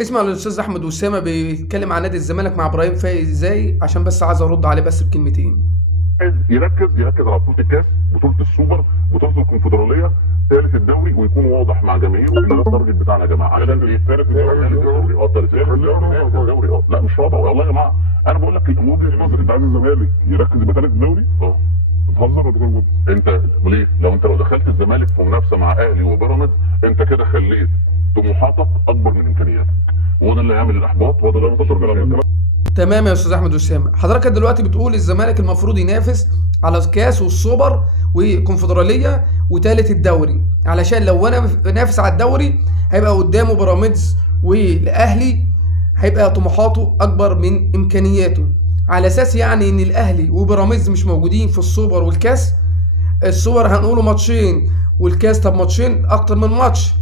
اسمع الاستاذ احمد اسامه بيتكلم عن نادي الزمالك مع ابراهيم فايز ازاي، عشان بس عايز ارد عليه بس بكلمتين. عايز يركز على بطوله الكاس، بطوله السوبر، بطوله الكونفدراليه، ثالث الدوري، ويكون واضح مع جماهيره ان ده التارجت بتاعنا يا جماعه. عشان ايه؟ ثالث الدوري ثالث الدوري لا مش رابع والله يا جماعه. انا بقول لك وجهه نظري، انت عايز الزمالك يركز يبقى ثالث الدوري؟ بتهزر ولا بتقول انت ليه؟ لو دخلت الزمالك في منافسه مع اهلي وبيراميدز، انت كده خليت طموحاتك اكبر من امكانياتك، وهو ده اللي هيعمل الاحباط، وهو ده اللي هينتشر كلام. تمام يا استاذ احمد اسامه، حضرتك دلوقتي بتقول الزمالك المفروض ينافس على الكاس والسوبر والكونفدراليه وثالث الدوري، علشان لو انا بنافس على الدوري هيبقى قدامه بيراميدز والاهلي، هيبقى طموحاته اكبر من امكانياته، على اساس يعني ان الاهلي وبيراميدز مش موجودين في السوبر والكاس. السوبر هنقوله ماتشين والكاس طب ماتشين اكتر من ماتش.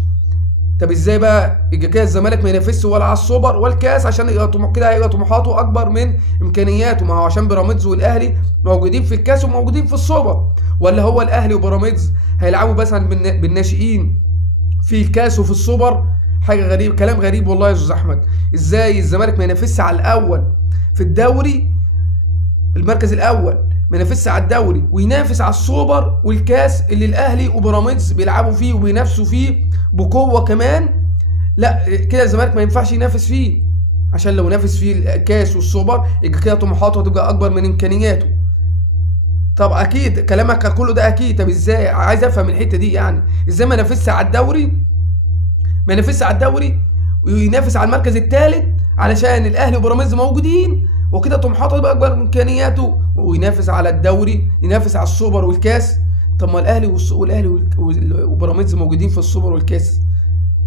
طب ازاي بقى يبقى كده الزمالك ما ينافسش ولا على السوبر ولا الكاس، عشان يبقى كده هيبقى طموحاته اكبر من امكانياته؟ ما هو عشان بيراميدز والاهلي موجودين في الكاس وموجودين في السوبر. ولا هو الاهلي وبيراميدز هيلعبوا مثلا بالناشئين في الكاس وفي السوبر؟ حاجه غريب، كلام غريب والله يا استاذ احمد. ازاي الزمالك ما ينافسش على الاول في الدوري، المركز الاول ما ينافسش على الدوري، وينافس على السوبر والكاس اللي الاهلي وبيراميدز بيلعبوا فيه وبينافسوا فيه بقوه كمان؟ لا كده الزمالك ما ينفعش ينافس فيه، عشان لو نافس فيه الكاس والسوبر يبقى كده طموحاته هتبقى اكبر من امكانياته. طب اكيد كلامك كله ده اكيد. طب ازاي؟ عايز افهم الحته دي، يعني ازاي ما ينافسش على الدوري، ما ينافسش على الدوري وينافس على المركز الثالث علشان الاهلي وبيراميدز موجودين، وكده طموحاته تبقى اكبر من امكانياته، وينافس على الدوري، ينافس على السوبر والكاس؟ طب ما الاهلي وبيراميدز موجودين في السوبر والكاس.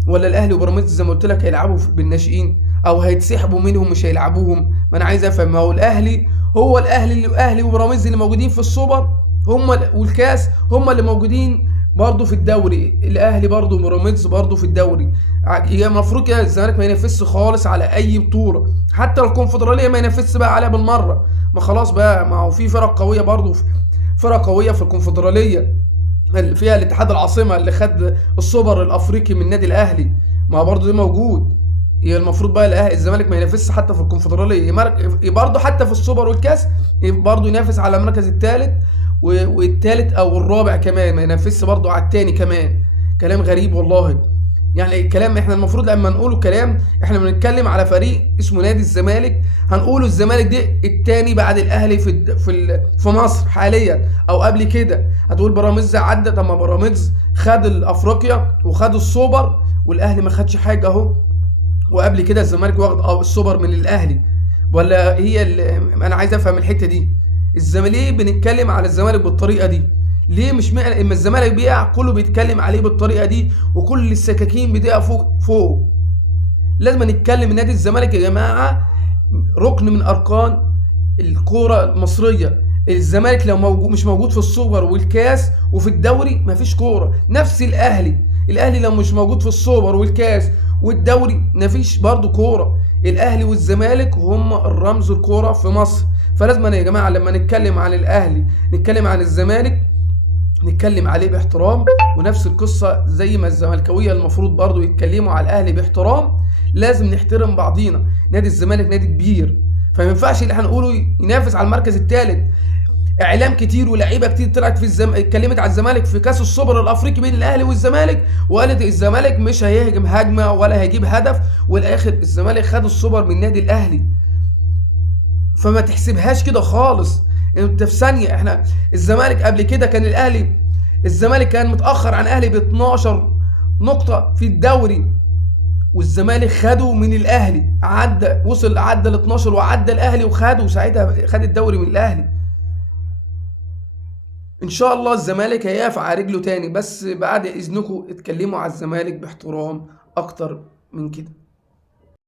ولا الاهلي وبيراميدز زي ما قلت لك هيلعبوا بالناشئين او هيتسحبوا منهم مش هيلعبوهم؟ ما انا عايز افهم. ما هو الاهلي هو الاهلي وبيراميدز اللي موجودين في السوبر هم والكاس هم اللي موجودين برضه في الدوري، الاهلي برضه وبيراميدز برضه في الدوري. يعني المفروض كده الزمالك ما ينافسش خالص على اي بطوله، حتى الكونفدراليه ما ينافسش بقى عليها بالمره. ما خلاص بقى، ما هو في فرق قويه برضه، فرق قويه في الكونفدراليه فيها الاتحاد العاصمه اللي خد السوبر الافريقي من النادي الاهلي، ما برضه ده موجود. هي المفروض بقى الاهلي الزمالك ما ينافسش حتى في الكونفدراليه، برضه حتى في السوبر والكاس برضه ينافس على المركز الثالث والثالث او الرابع كمان، ما ينافسش برضه على الثاني كمان. كلام غريب والله. يعني الكلام احنا المفروض لما نقوله كلام، احنا بنتكلم على فريق اسمه نادي الزمالك، هنقوله الزمالك ده التاني بعد الاهلي في مصر حاليا او قبل كده. هتقول بيراميدز عدى، طب ما بيراميدز خد الافريقيا وخد السوبر والاهلي ما خدش حاجه اهو، وقبل كده الزمالك واخد السوبر من الاهلي. ولا هي انا عايز افهم الحته دي، الزمالك ليه بنتكلم على الزمالك بالطريقه دي؟ ليه مش اما الزمالك بيقع كله بيتكلم عليه بالطريقه دي وكل السكاكين بتقع فوق؟ لازم نتكلم نادي الزمالك يا جماعه ركن من اركان الكوره المصريه. الزمالك لو مش موجود في السوبر والكاس وفي الدوري مفيش كوره. نفس الاهلي لو مش موجود في السوبر والكاس والدوري مفيش برضه كوره. الاهلي والزمالك هم الرمز الكوره في مصر. فلازم يا جماعه لما نتكلم عن الاهلي نتكلم عن الزمالك نتكلم عليه باحترام، ونفس القصه زي ما الزملكاويه المفروض برضو يتكلموا على الاهلي باحترام. لازم نحترم بعضينا. نادي الزمالك نادي كبير، فما ينفعش اللي هنقوله ينافس على المركز الثالث. اعلام كتير ولاعيبه كتير طلعت اتكلمت على الزمالك في كاس السوبر الافريقي بين الاهلي والزمالك، وقالت الزمالك مش هيهجم هجمه ولا هيجيب هدف، والاخر الزمالك خد السوبر من النادي الاهلي. فما تحسبهاش كده خالص. انت في ثانيه، احنا الزمالك قبل كده كان الزمالك كان متاخر عن الاهلي ب 12 نقطه في الدوري، والزمالك خده من الاهلي، عدى ل 12 وعدى الاهلي وخده، وساعتها خد الدوري من الاهلي. ان شاء الله الزمالك هيقف على رجله تاني، بس بعد اذنكم اتكلموا على الزمالك باحترام اكتر من كده.